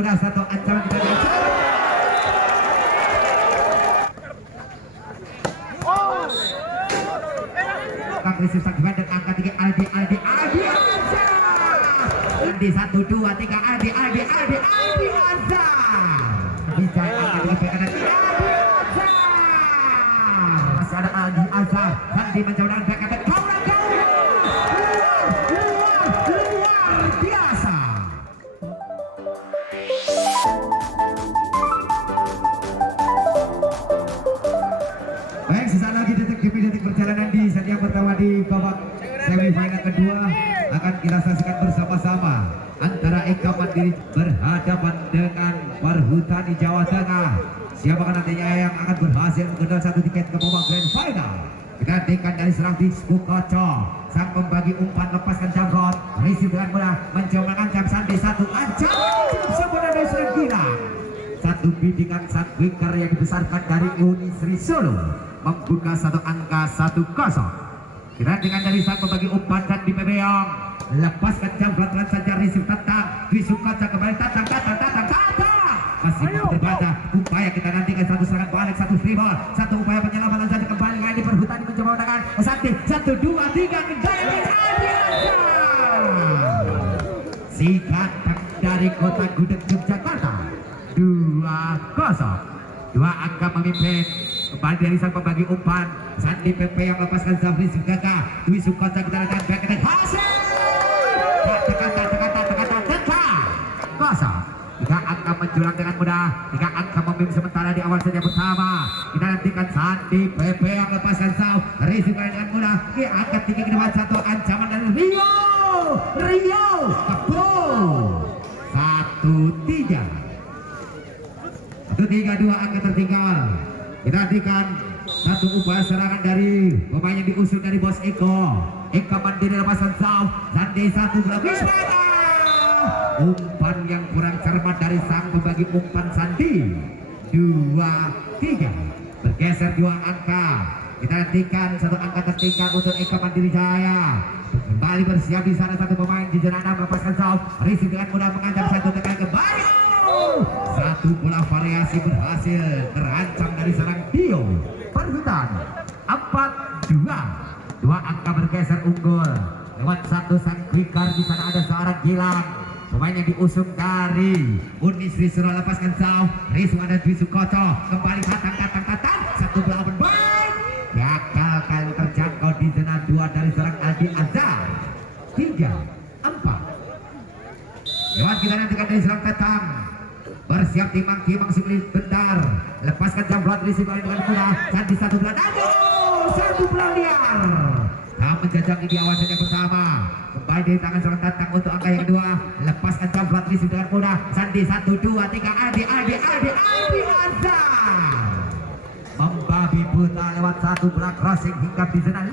mudah satu ancaman kita diancar. Agresif sang defender angka 3 Aldi Azhar. Aldi 1 2 3 Aldi Azhar. Bisa angka 3 kanan Aldi Azhar. Masih ada Aldi Azhar. Sandi menjauh dengan back kanan. Luar biasa. Baik, sesaat lagi detik demi detik perjalanan di set yang pertama di babak semifinal kedua akan kita saksikan bersama-sama antara Eka Mandiri berhadapan dengan Perhutani Jawa Tengah. Siapakah nantinya yang akan berhasil mengenal satu tiket ke babak grand final? Kita nantikan dari serang Disku Koco, sang pembagi umpan lepaskan jamrot, receive dengan mudah mencoba mengancam Sandi satu ancaman cukup sempurna dari serang Gilang. Satu bidikan sang winger yang dibesarkan dari Unisri Solo membuka satu angka 1-0. Kita dengan dari sang pembagi umpan dan di Bebeong lepaskan jamrot dan saja receive tentang Dwi Sukaca kembali datang masih berbeda upaya kita nantikan satu serangan balik satu free ball satu upaya penyelamatan saja kembali lagi Perhutani mencoba dengan Sakti 1 2 3 kendali si datang dari kota Gudeg Yogyakarta 2-0. Dua angka memimpin kembali dari sang pembagi umpan Sandi PP yang melepaskan Zafri Sugaka Dwi Sukaca kita lihat back attack hasil kosong. 3 angka menjulang dengan mudah, 3 angka memimpin sementara di awal saja pertama. Kita nantikan Sandi PP yang melepaskan Saw risiko dengan mudah. Dia angkat tinggi ke depan satu ancaman dari Rio Kepo 1-3 1-3 2 angka tertinggal. Kita nantikan satu upaya serangan dari pemain yang diusung dari Bos Eka Mandiri lepaskan Saw Sandi 1 Wismata. Umpan yang kurang cermat dari sang pembagi umpan Sandi 2-3 bergeser 2 angka. Kita nantikan satu angka tertinggal untuk Eka Mandiri Jaya kembali bersiap di sana satu pemain di zona 6 melepaskan Saw receive dengan mudah mengancam satu tekan kembali satu bola variasi berhasil terancam dari serang Tio Perhutani 4-2 2 angka bergeser unggul lewat satu sang bikar. Di sana ada seorang Gilang pemain yang diusung dari Unisri Solo lepaskan Saw risiko ada Dwi Sukoco kembali datang satu bola open baik gagal kali terjangkau di zona 2 dari serang Aldi Azhar 3-4 lewat kita nantikan dari serang Tetang bersiap timang sulit bentar lepaskan jamrot risiko dengan mudah Sandi satu bola satu bola liar menjajangi di awal saja pertama kembali dari tangan serang Tatang untuk angka yang kedua lepaskan jamrot risiko dengan mudah Sandi 1 2 3 Aldi Azhar membabi buta lewat satu bola crossing hingga di zona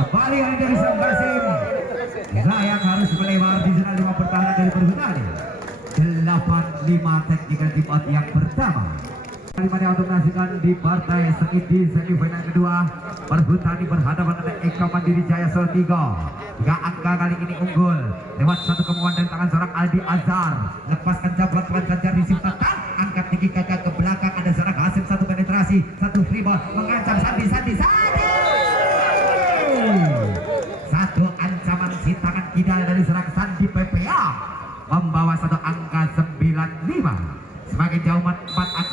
kembali dari sang Basim Zayang harus melewar di zona 5 pertahanan dari Perhutani 8-5 teknikal tim out yang pertama. Kalimatnya untuk menyaksikan di partai semifinal kedua Perhutani berhadapan dengan Eka Mandiri Jaya Solo 3 angka kali ini unggul lewat satu kemauan dari tangan seorang Aldi Azhar lepaskan jamrot saja di Tatang angkat tinggi kakak ke belakang ada seorang Hasim satu penetrasi satu free ball mengancam Sandi satu ancaman si tangan kidal dari serang Sandi PPA membawa satu angka 95 semakin jauh 4 angka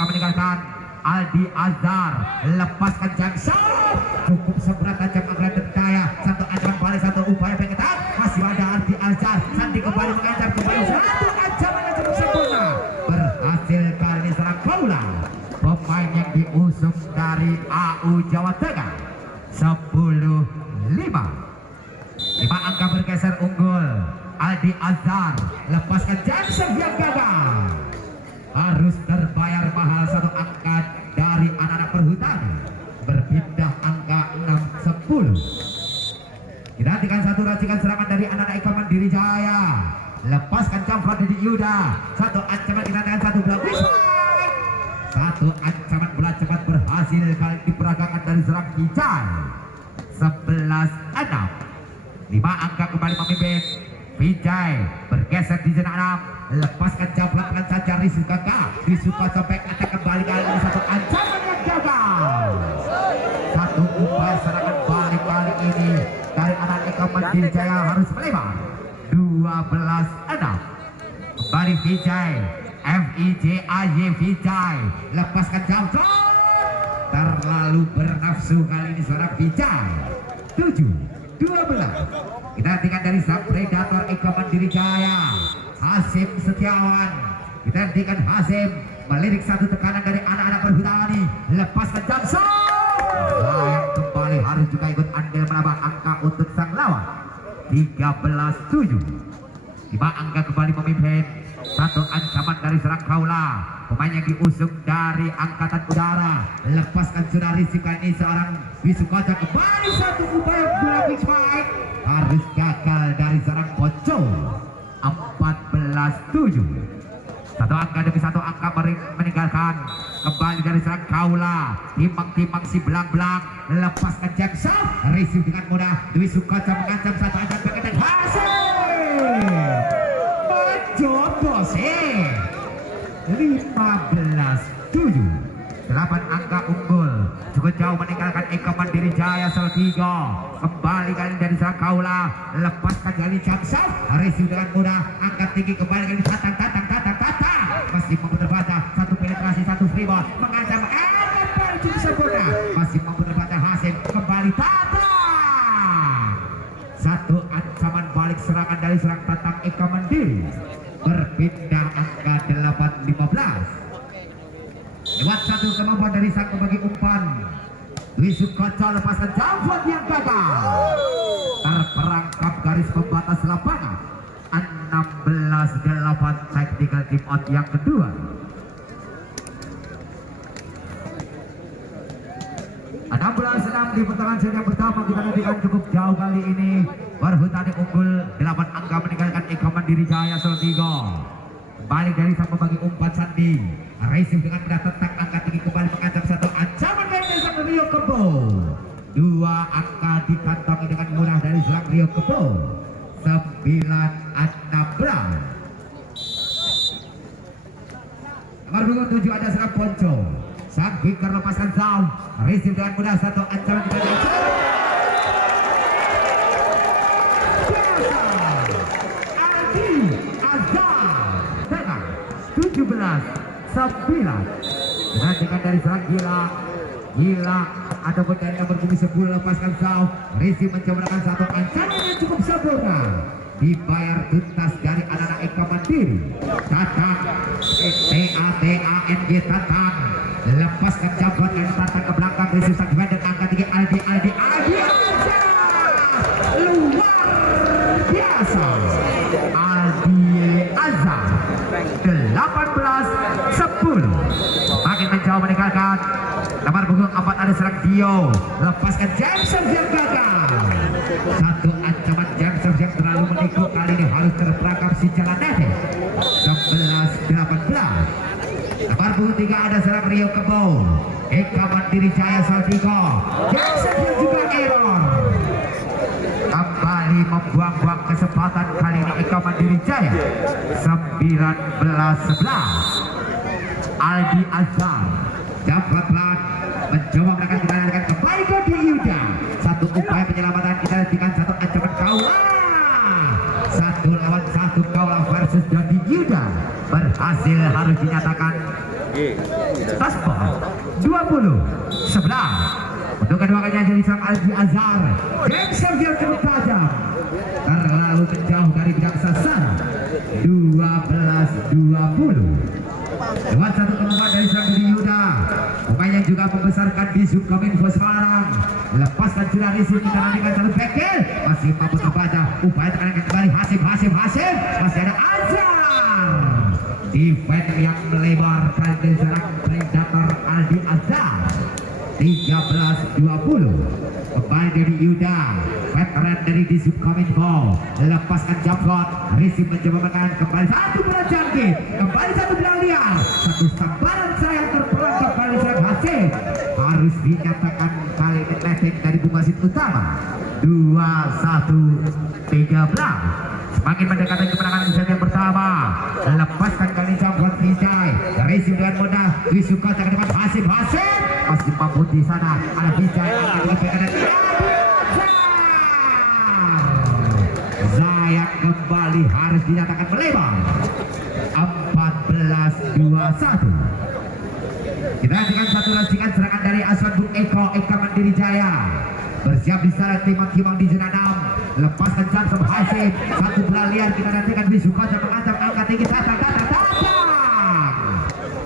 diberikan Aldi Azhar, lepaskan jangkau, cukup seberat tajam anggaran daya, satu ancaman balik, satu upaya pengetan, masih ada Aldi Azhar, Sandi kembali mengancam, kembali satu ancaman yang cukup sempurna, berhasil kali ini serang bola pemain yang diusung dari AU Jawa Tengah. 10-5, 5 angka bergeser unggul. Aldi Azhar, lepaskan jangkau yang gagal, harus terbayar mahal satu angka dari anak-anak perhutani, berpindah angka 6-10. Dinantikan satu racikan serangan dari anak-anak Eka Mandiri Jaya, lepaskan campuran dari Yuda, satu ancaman dinantikan, satu bola wisman, satu ancaman bola cepat berhasil kali diperagakan dari serang Kijai. 11-6, 5 angka kembali memimpin. Vijay bergeser di zona 6, lepaskan jablat dengan saja Risuka sampai attack kembali kali ini, satu ancaman yang gagal, satu upaya serangan balik kali ini dari anak Eka Mandiri Jaya harus melebar. 12-6, kembali Vijay, FIJAY Vijay, lepaskan jablat, terlalu bernafsu kali ini seorang Vijay. 7-12, kita hentikan dari sang predator Eka Mandiri Jaya, Hasim Setiawan. Kita hentikan Hasim, melirik satu tekanan dari anak-anak perhutani, lepaskan jangkau, yang kembali harus juga ikut andil menambah angka untuk sang lawan. 13-7, 5 angka kembali memimpin. Satu ancaman dari serang kaula, pemain yang diusung dari angkatan udara, lepaskan sudah risiko ini seorang Wisukaca, kembali satu upaya grafik fight, harus gagal dari serang Poco. 14-7, satu angka demi satu angka meninggalkan, kembali dari serang kaula, timbang-timbang si belang-belang, lepaskan jangkau, risih dengan mudah. Wisukaca mengancam satu ancaman pengetan, hasil jodoh sih. 15-7, 8 angka unggul, cukup jauh meninggalkan Eka Mandiri Jaya. Salatiga kembali kali dari serang kaula, lepaskan kali jangkau, review dengan mudah, angkat tinggi kembali kali tatang, masih mampu terbaca, satu penetrasi, satu freeball, mengancam angkat balik cukup sempurna, masih mampu terbaca Hasim, kembali tatang, satu ancaman balik serangan dari serang tatang Eka Mandiri, berpindah angka 8-15. Lewat satu kemampuan dari sang pembagi umpan, Wisukaca lepaskan jambut yang gagal, terperangkap garis pembatas lapangan. 16-8, tactical team out yang kedua. Ada bola senam di pertengahan set yang pertama, kita nantikan cukup jauh kali ini. Perhutani unggul 8 angka meninggalkan Eka Mandiri Jaya. Salatiga balik dari sang pembagi umpan Sandi, racing dengan mudah tetap angka tinggi kembali mengancam satu ancaman dari sang Rio Kebo. 2 angka dikantongi dengan mudah dari serang Rio Kebo. 9-16. Nomor 27 ada serang Ponco. Sang kicker lepaskan jauh, racing dengan mudah satu ancaman kita diancam. Aldi Azhar, 17-9. Perhatikan dari serang Gila ataupun dari nomor 10 lepaskan jauh, Rizky mencoba dengan satu ancaman yang cukup sempurna, dibayar tuntas dari anak-anak Eka Mandiri. Tatang TATANG Tatang, lepaskan jabat dan Tatang ke belakang, Rizky sang dan angka tinggi Aldi Azhar, luar biasa. Aldi Azhar 18-10, makin menjauh meninggalkan. Nomor punggung 4 ada serang Dio, lepaskan Jackson yang gagal. Satu ancaman Jackson yang terlalu menikung, kali ini harus terperangkap si Jalanade. 11-18. Nomor punggung 3 ada serang Rio Kebo, Eka Mandiri Jaya. Salatiga, Jackson yang juga error, kembali membuang-buang kesempatan kali ini Eka Mandiri Jaya. 19-11. Aldi Azhar dapat pelan mencoba melakukan tindakan kembali ke Yuda. Satu upaya penyelamatan, kita hentikan satu ancaman kaula. 1 lawan 1 kaula versus Dodi Yuda berhasil harus dinyatakan Tasbah 20-11. Untuk kedua kalinya jadi sang Aldi Azhar. Game servis cukup tajam. Terlalu menjauh dari bidang sasaran. 12-20. Lewat satu kelompok dari sang Budi Yuda. Pemain yang juga membesarkan di Subkominfo Semarang. Lepaskan sudah risik kita nantikan satu bekil. Masih mampu terbaca. Upaya tekanan kembali Hasim. Masih ada Azhar. Defense yang melebar dari serang predator Aldi Azhar. 13-20. Kembali dari Yuda, veteran dari di Subkominfo. Lepaskan jump Rizky mencoba menekan kembali satu bola jangkit, kembali satu bola liar, satu sambaran sayang terperangkap kali serang Hasim. Harus dinyatakan kali ini netting dari Bumasit Utama. 21-13. Semakin mendekati kemenangan di set yang pertama. Lepaskan kali jump Vijay. Rizky dengan mudah disuka ke depan Hasim. Masih mampu di sana. Ada Vijay angkat dengan kanan. Zayat kembali harus dinyatakan melebar. 14-21. Kita dengan satu racikan serangan dari Aswan Bung Eka Mandiri Jaya. Bersiap di sana timang-timang di zona 6. Lepaskan jam Hasim. Satu bola liar kita nantikan disuka dan mengancam angka tinggi. Datang.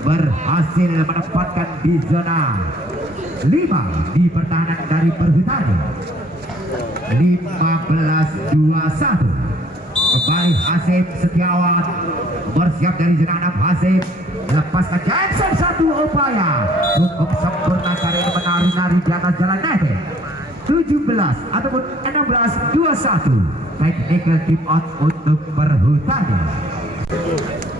Berhasil menempatkan di zona 5 di pertahanan dari Perhutani. 15-21. Kembali Hasim Setiawan. Bersiap dari zona 6 Hasim. Lepaskan Jackson satu upaya. Cukup sempurna kali ini menari-nari di atas jalan netting. 17 ataupun 16-21. Technical tip out untuk Perhutani.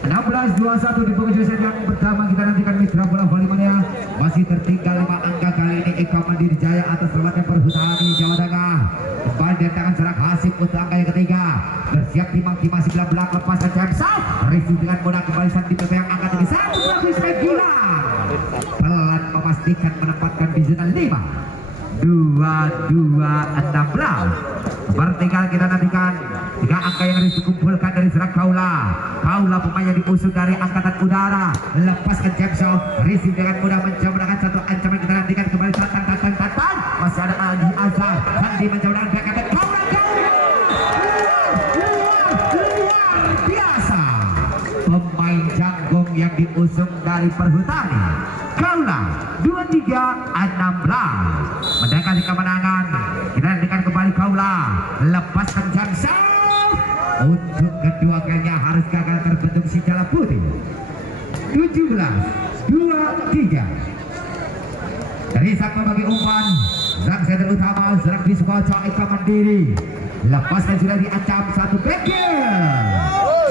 16-21 di penghujung set yang pertama. Kita nantikan mitra bola voli mania. Masih tertinggal 5 angka kali ini Eka Mandiri Jaya atas perwakilan Perhutani Jawa Tengah. Kembali dari tangan serang Hasim untuk angka yang ketiga. Bersiap timang-timang sebelah belakang. Lepaskan jam sah. Rizky dengan mudah kembali saat di PP yang angka tinggi. Satu servis Megila. Pelan memastikan menempatkan di zona 5. 22-16. Bertinggal kita nantikan 3 angka yang harus dikumpulkan dari serang Kaula pemain yang diusung dari angkatan udara. Lepaskan Jackson. Rizky dengan mudah mencoba satu ancaman. Kita nantikan kembali tantang. Masih ada Aldi Azhar. Sandi mencoba dengan back attack. Luar biasa pemain Janggong yang diusung dari Perhutani. Kaula 23-16 mendekati kemenangan. Kita nantikan kembali Kaula. Lepaskan Jackson. Untuk kedua kalinya harus gagal terbentuk si Jala Putih. 17-23. Dari sang pembagi umpan, sang center utama serang di Sukoco Eka Mandiri. Lepaskan sudah diancam satu bekil.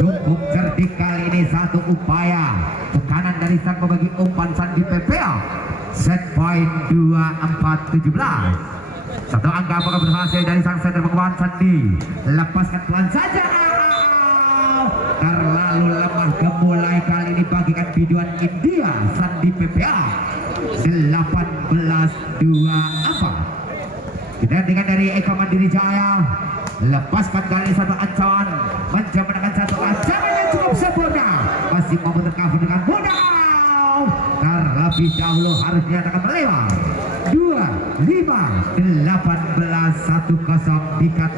Cukup cerdik kali ini satu upaya. Tekanan dari sang pembagi umpan Sandi PPA. Set point 24-17. Satu angka apakah berhasil dari sang center penguat Sandi. Lepaskan pelan saja. Terlalu lemah gemulai kali ini bagikan biduan India Sandi PPA. 18-24. Kita dengan dari Eka Mandiri Jaya. Lepaskan kali satu ancaman. Menjamankan satu ancaman yang cukup sempurna. Masih mau tercover dengan mudah. Terlebih dahulu harus dinyatakan melewat. 2-5-18-1-0 dikat